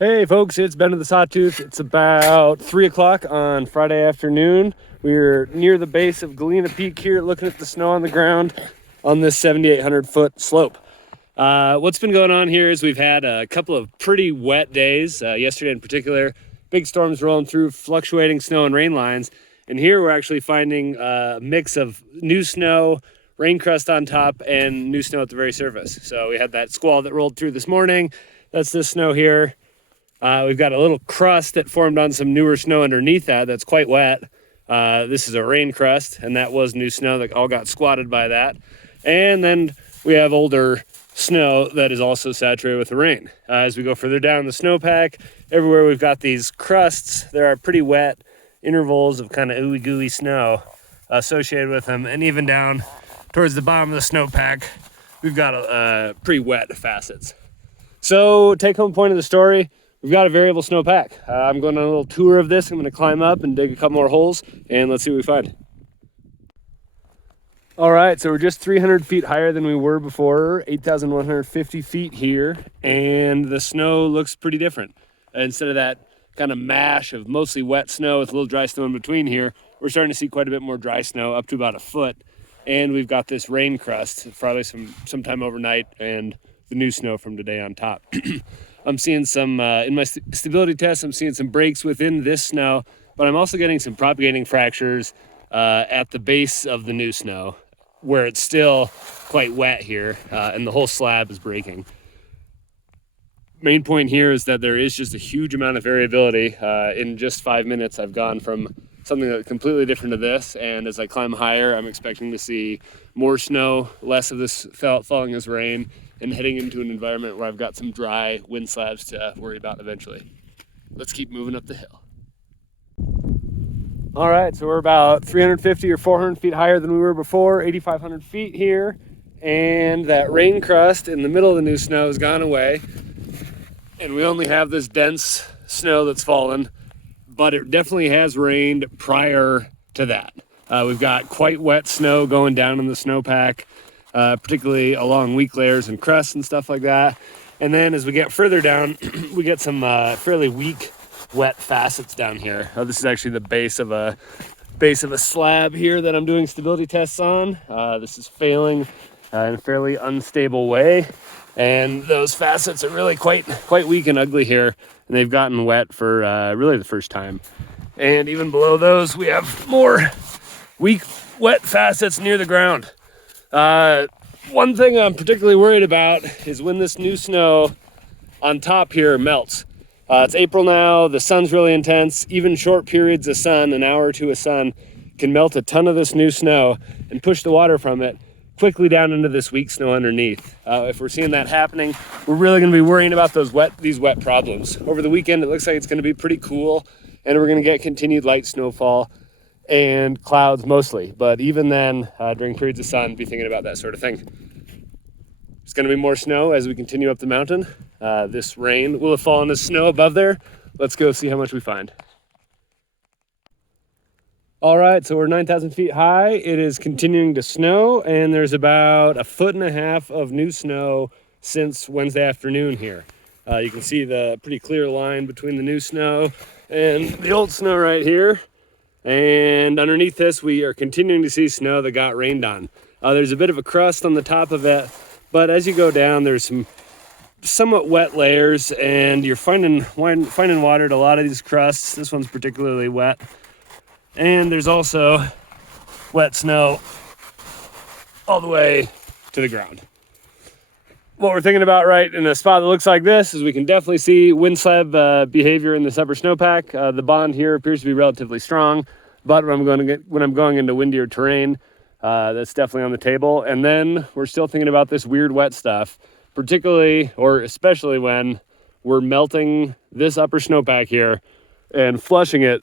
Hey folks, it's Ben of the Sawtooth. It's about 3 o'clock on Friday afternoon. We're near the base of Galena Peak here looking at the snow on the ground on this 7,800 foot slope. What's been going on here is we've had a couple of pretty wet days, yesterday in particular. Big storms rolling through, fluctuating snow and rain lines. And here we're actually finding a mix of new snow, rain crust on top, and new snow at the very surface. So we had that squall that rolled through this morning. That's this snow here. We've got a little crust that formed on some newer snow underneath that's quite wet. This is a rain crust, and that was new snow that all got squatted by that. And then we have older snow that is also saturated with the rain. As we go further down the snowpack, everywhere we've got these crusts. There are pretty wet intervals of kind of ooey gooey snow associated with them. And even down towards the bottom of the snowpack, we've got pretty wet facets. So take home point of the story. We've got a variable snowpack. I'm going on a little tour of this. I'm going to climb up and dig a couple more holes, and let's see what we find. All right, so we're just 300 feet higher than we were before, 8,150 feet here, and the snow looks pretty different. Instead of that kind of mash of mostly wet snow with a little dry snow in between here, we're starting to see quite a bit more dry snow, up to about a foot, and we've got this rain crust, probably sometime overnight, and the new snow from today on top. I'm seeing some, in my stability test, I'm seeing some breaks within this snow, but I'm also getting some propagating fractures at the base of the new snow, where it's still quite wet here, and the whole slab is breaking. Main point here is that there is just a huge amount of variability. In just 5 minutes, I've gone from something that's completely different to this, and as I climb higher, I'm expecting to see more snow, less of this falling as rain, and heading into an environment where I've got some dry wind slabs to worry about eventually. Let's keep moving up the hill. All right, so we're about 350 or 400 feet higher than we were before, 8,500 feet here, and that rain crust in the middle of the new snow has gone away, and we only have this dense snow that's fallen, but it definitely has rained prior to that. We've got quite wet snow going down in the snowpack, particularly along weak layers and crusts and stuff like that. And then as we get further down, we get some fairly weak wet facets down here. This is actually the base of a slab here that I'm doing stability tests on. This is failing in a fairly unstable way, and those facets are really quite weak and ugly here, and they've gotten wet for really the first time. And even below those, we have more weak wet facets near the ground. One thing I'm particularly worried about is when this new snow on top here melts. It's April now, the sun's really intense. Even short periods of sun, an hour or two of sun, can melt a ton of this new snow and push the water from it quickly down into this weak snow underneath. If we're seeing that happening, we're really going to be worrying about these wet problems. Over the weekend, it looks like it's going to be pretty cool, and we're going to get continued light snowfall and clouds mostly. But even then, during periods of sun, be thinking about that sort of thing. There's going to be more snow as we continue up the mountain. This rain will have fallen as snow above there. Let's go see how much we find. All right, so we're 9,000 feet high. It is continuing to snow, and there's about 1.5 feet of new snow since Wednesday afternoon here. You can see the pretty clear line between the new snow and the old snow right here. And underneath this, we are continuing to see snow that got rained on. There's a bit of a crust on the top of it, but as you go down, there's some somewhat wet layers, and you're finding water at a lot of these crusts. This one's particularly wet. And there's also wet snow all the way to the ground. What we're thinking about right in a spot that looks like this is we can definitely see wind slab behavior in this upper snowpack. The bond here appears to be relatively strong, but when I'm going into windier terrain, that's definitely on the table. And then we're still thinking about this weird wet stuff, particularly or especially when we're melting this upper snowpack here and flushing it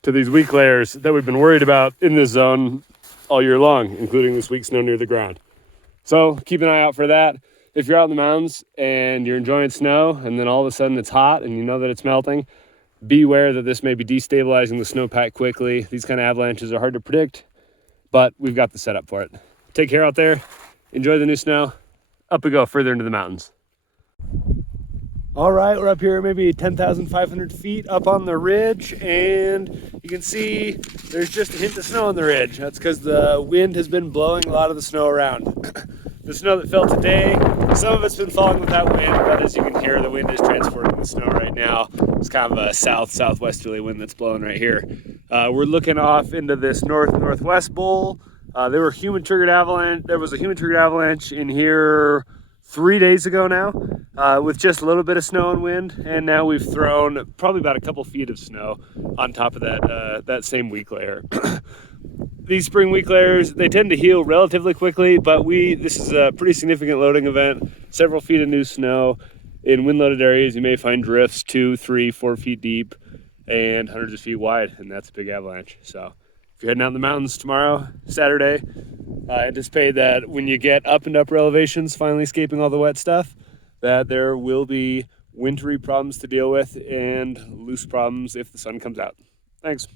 to these weak layers that we've been worried about in this zone all year long, including this weak snow near the ground. So keep an eye out for that. If you're out in the mountains and you're enjoying snow and then all of a sudden it's hot and you know that it's melting, be aware that this may be destabilizing the snowpack quickly. These kind of avalanches are hard to predict, but we've got the setup for it. Take care out there. Enjoy the new snow. Up we go further into the mountains. All right, we're up here maybe 10,500 feet up on the ridge, and you can see there's just a hint of snow on the ridge. That's because the wind has been blowing a lot of the snow around. The snow that fell today, some of it's been falling with that wind, but as you can hear, the wind is transporting the snow right now. It's kind of a southwesterly wind that's blowing right here. We're looking off into this northwest bowl. There was a human triggered avalanche in here 3 days ago now, with just a little bit of snow and wind, and now we've thrown probably about a couple feet of snow on top of that same weak layer. These spring weak layers, they tend to heal relatively quickly, but this is a pretty significant loading event. Several feet of new snow. In wind-loaded areas, you may find drifts 2, 3, 4 feet deep and hundreds of feet wide, and that's a big avalanche. So if you're heading out in the mountains tomorrow, Saturday, anticipate that when you get up and upper elevations, finally escaping all the wet stuff, that there will be wintry problems to deal with and loose problems if the sun comes out. Thanks.